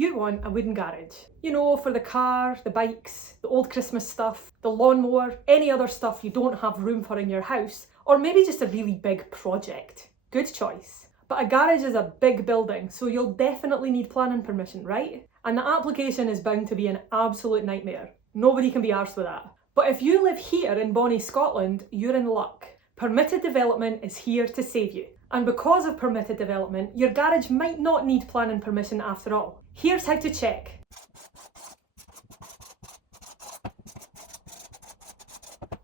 You want a wooden garage. You know, for the car, the bikes, the old Christmas stuff, the lawnmower, any other stuff you don't have room for in your house, or maybe just a really big project. Good choice. But a garage is a big building, so you'll definitely need planning permission, right? And the application is bound to be an absolute nightmare. Nobody can be arsed with that. But if you live here in bonnie Scotland, you're in luck. Permitted development is here to save you. And because of permitted development, your garage might not need planning permission after all. Here's how to check.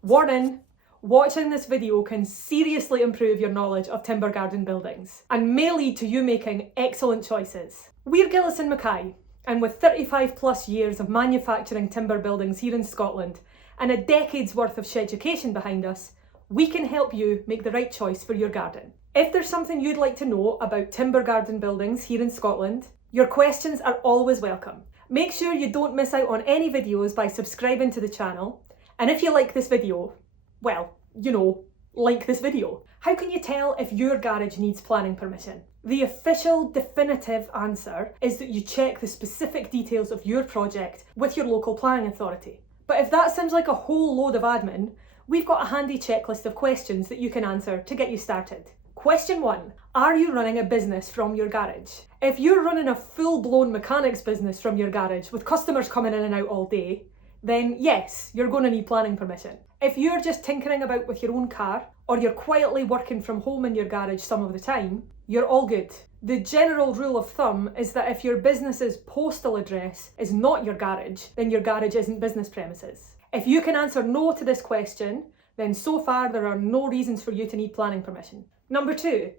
Warning! Watching this video can seriously improve your knowledge of timber garden buildings and may lead to you making excellent choices. We're Gillies Mackay, and with 35 plus years of manufacturing timber buildings here in Scotland and a decade's worth of Sheducational behind us, we can help you make the right choice for your garden. If there's something you'd like to know about timber garden buildings here in Scotland, your questions are always welcome. Make sure you don't miss out on any videos by subscribing to the channel, and if you like this video, well, you know, like this video. How can you tell if your garage needs planning permission? The official, definitive answer is that you check the specific details of your project with your local planning authority. But if that sounds like a whole load of admin, we've got a handy checklist of questions that you can answer to get you started. Question 1. Are you running a business from your garage? If you're running a full-blown mechanics business from your garage with customers coming in and out all day, then yes, you're going to need planning permission. If you're just tinkering about with your own car, or you're quietly working from home in your garage some of the time, you're all good. The general rule of thumb is that if your business's postal address is not your garage, then your garage isn't business premises. If you can answer no to this question, then so far there are no reasons for you to need planning permission. Number 2,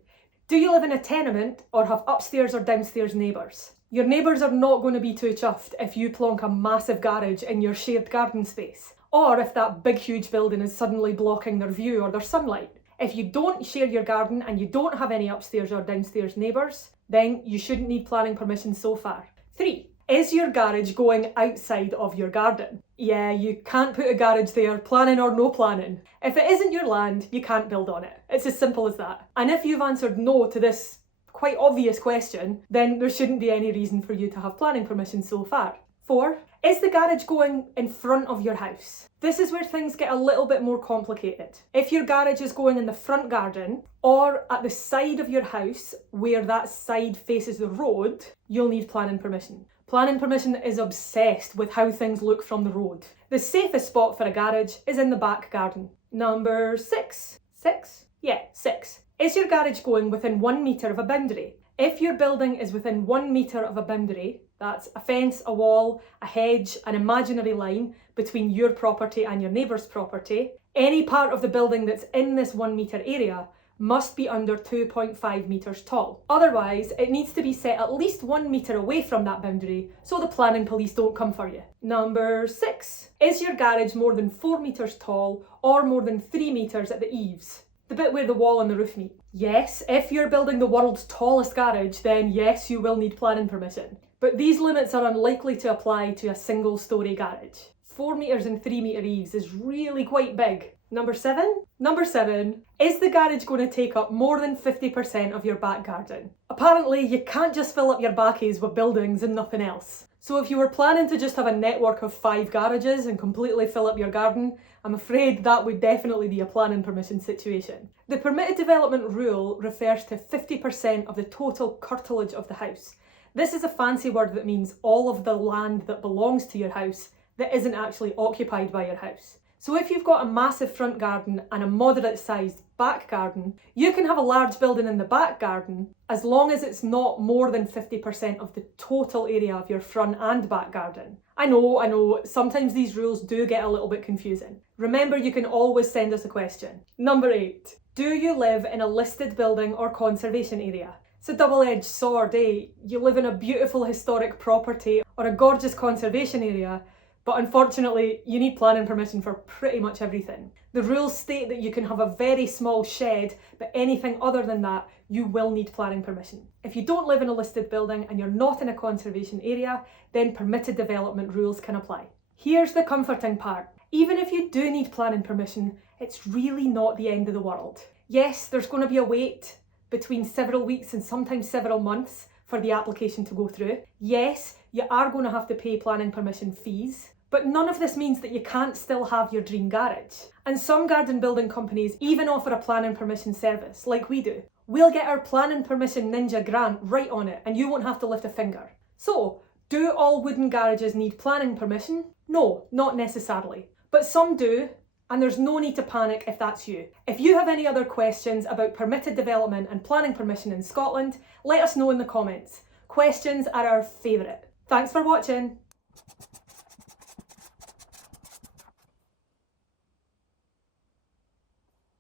do you live in a tenement or have upstairs or downstairs neighbours? Your neighbours are not going to be too chuffed if you plonk a massive garage in your shared garden space, or if that big huge building is suddenly blocking their view or their sunlight. If you don't share your garden and you don't have any upstairs or downstairs neighbours, then you shouldn't need planning permission so far. 3, is your garage going outside of your garden? Yeah, you can't put a garage there, planning or no planning. If it isn't your land, you can't build on it. It's as simple as that. And if you've answered no to this quite obvious question, then there shouldn't be any reason for you to have planning permission so far. 4, is the garage going in front of your house? This is where things get a little bit more complicated. If your garage is going in the front garden or at the side of your house where that side faces the road, you'll need planning permission. Planning permission is obsessed with how things look from the road. The safest spot for a garage is in the back garden. Number 6. 6? Yeah, 6. Is your garage going within 1 metre of a boundary? If your building is within 1 metre of a boundary, that's a fence, a wall, a hedge, an imaginary line between your property and your neighbour's property, any part of the building that's in this 1 metre area must be under 2.5 metres tall. Otherwise, it needs to be set at least 1 metre away from that boundary so the planning police don't come for you. Number 6. Is your garage more than 4 metres tall or more than 3 metres at the eaves? The bit where the wall and the roof meet. Yes, if you're building the world's tallest garage, then yes, you will need planning permission. But these limits are unlikely to apply to a single storey garage. 4 metres and 3 metre eaves is really quite big. Number 7? Number 7, is the garage going to take up more than 50% of your back garden? Apparently, you can't just fill up your backies with buildings and nothing else. So if you were planning to just have a network of 5 garages and completely fill up your garden, I'm afraid that would definitely be a planning permission situation. The permitted development rule refers to 50% of the total curtilage of the house. This is a fancy word that means all of the land that belongs to your house that isn't actually occupied by your house. So if you've got a massive front garden and a moderate sized back garden, you can have a large building in the back garden as long as it's not more than 50% of the total area of your front and back garden. I know, sometimes these rules do get a little bit confusing. Remember, you can always send us a question. Number 8, do you live in a listed building or conservation area? It's a double-edged sword, eh? You live in a beautiful historic property or a gorgeous conservation area, but unfortunately, you need planning permission for pretty much everything. The rules state that you can have a very small shed, but anything other than that, you will need planning permission. If you don't live in a listed building and you're not in a conservation area, then permitted development rules can apply. Here's the comforting part. Even if you do need planning permission, it's really not the end of the world. Yes, there's going to be a wait between several weeks and sometimes several months for the application to go through. Yes, you are going to have to pay planning permission fees. But none of this means that you can't still have your dream garage. And some garden building companies even offer a planning permission service, like we do. We'll get our planning permission ninja grant right on it, and you won't have to lift a finger. So, do all wooden garages need planning permission? No, not necessarily. But some do, and there's no need to panic if that's you. If you have any other questions about permitted development and planning permission in Scotland, let us know in the comments. Questions are our favourite. Thanks for watching.